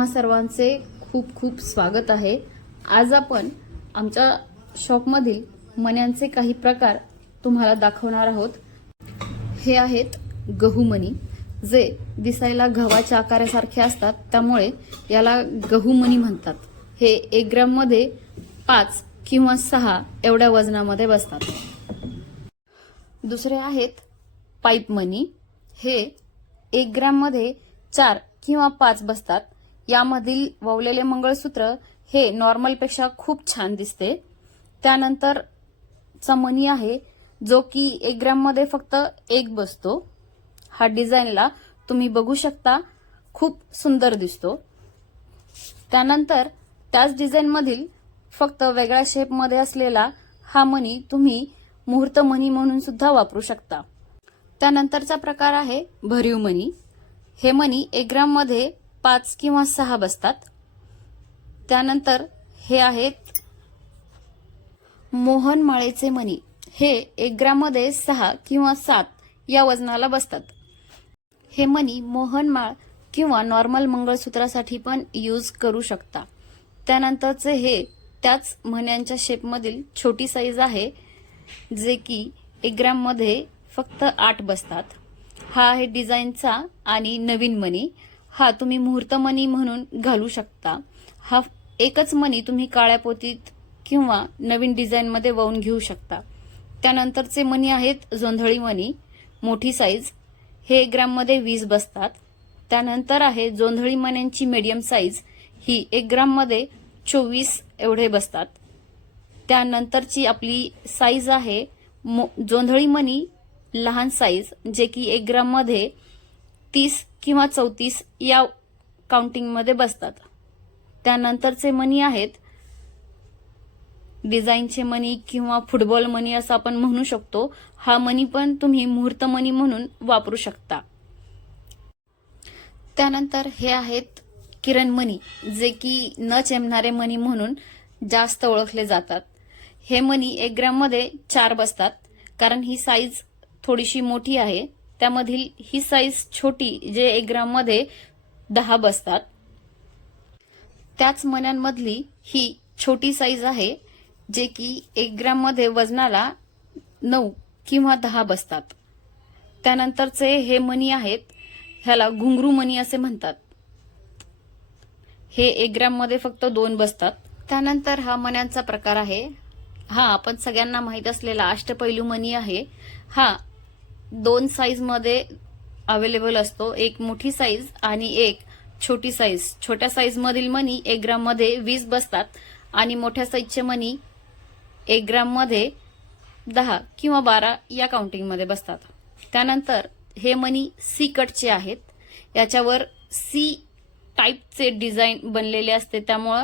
तुम्हा सर्वांचे खूप खूप स्वागत आहे। आज आपण आमच्या शॉपमधील मण्यांचे काही प्रकार तुम्हाला दाखवणार आहोत। हे आहेत गहू मणी, जे दिसायला गव्हाच्या आकारासारखे असतात, त्यामुळे याला गहू मणी म्हणतात। हे 1 ग्रॅम मध्ये 5 किंवा 6 एवढ्या वजनामध्ये बसतात। दुसरे आहेत पाईप मणी। हे 1 ग्रॅम मध्ये 4 किंवा 5 बसतात। यामधील ववलेले मंगळसूत्र हे नॉर्मल पेक्षा खूप छान दिसते। त्यानंतर चा मणी आहे जो की 1 ग्रॅम मध्ये फक्त 1 बसतो। हा डिझाईनला तुम्ही बघू शकता, खूप सुंदर दिसतो। त्यानंतर त्याच डिझाईन मधील फक्त वेगळ्या शेप मध्ये असलेला हा मणी तुम्ही मुहूर्त मणी म्हणून सुद्धा वापरू शकता। त्यानंतरचा प्रकार आहे भरीव मणी। हे मणी 1 ग्रॅम मध्ये 5 किंवा 6 बसतात। त्यानंतर हे आहेत मोहन माळेचे मणी। हे 1 ग्रॅम मध्ये 6 किंवा 7 या वजनाला बसतात। हे मणी मोहनमाळ किंवा नॉर्मल मंगळसूत्रासाठी पण यूज करू शकता। त्यानंतरचे हे त्याच मण्यांच्या शेप मधील छोटी साईज आहे, जे की 1 ग्रॅम मध्ये फक्त 8 बसतात। हा आहे डिझाईनचा आणि नवीन मणी। हा तुम्ही मुहूर्त मणी म्हणून घालू शकता। हा एकच मणी तुम्ही काळ्या पोतीत किंवा नवीन डिझाईन मध्ये वळून घेऊ शकता। त्यानंतरचे मणी आहेत जोंधळी मणी, मोठी साईज। हे 1 ग्रॅम मध्ये 20 बसतात। त्यानंतर आहे जोंधळी मण्यांची मीडियम साईज। ही 1 ग्रॅम मध्ये 24 एवढे बसतात। त्यानंतरची आपली साईज आहे जोंधळी मणी लहान साईज, जे की 1 ग्रॅम मध्ये 30 किंवा 34 या काउंटिंग मध्ये बसतात। त्यानंतरचे मणी आहेत डिझाईनचे मणी किंवा फुटबॉल मणी असं आपण म्हणू शकतो। हा मणी पण तुम्ही मुहूर्त मणी म्हणून वापरू शकता। त्यानंतर हे आहेत किरण मणी, जे की न चेंबणारे मणी म्हणून जास्त ओळखले जातात। हे मणी 1 ग्रॅम मध्ये 4 बसतात, कारण ही साईज थोडीशी मोठी आहे। त्यामधील ही साईज छोटी, जे 1 ग्रॅम मध्ये 10 बसतात। त्याच मण्यांमधली ही छोटी साईज आहे, जे की 1 ग्रॅम मध्ये वजनाला 9 किंवा 10 बसतात। त्यानंतरचे हे मणी आहेत, ह्याला घुंगरू मणी असे म्हणतात। हे 1 ग्रॅम मध्ये फक्त 2 बसतात। त्यानंतर हा मण्यांचा प्रकार आहे, हा आपण सगळ्यांना माहित असलेला अष्टपैलू मणी आहे। हा 2 साईज मध्ये अवेलेबल असतो, एक मोठी साईज आणि एक छोटी साईज। छोट्या साईज मधील मणी 1 ग्रॅम मध्ये 20 बसतात आणि मोठ्या साईजचे मणी 1 ग्रॅम मध्ये 10 किंवा 12 या काउंटिंग मध्ये बसतात। त्यानंतर हे मणी सी कटचे आहेत। याच्यावर सी टाईपचे डिझाईन बनलेले असते, त्यामुळे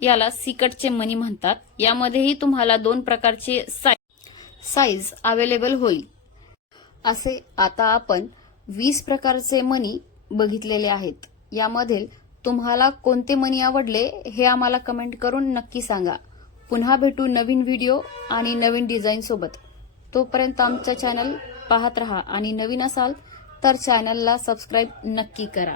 याला सी कटचे मणी म्हणतात। यामध्येही तुम्हाला 2 प्रकारचे साईज अवेलेबल होईल। असे आता आपण 20 प्रकारचे मणी बघितलेले आहेत। यामधील तुम्हाला कोणते मणी आवडले हे आम्हाला कमेंट करून नक्की सांगा। पुन्हा भेटू नवीन व्हिडिओ आणि नवीन डिझाईन सोबत। तोपर्यंत आमचा चॅनल पाहत रहा आणि नवीन असाल तर चॅनलला सबस्क्राईब नक्की करा।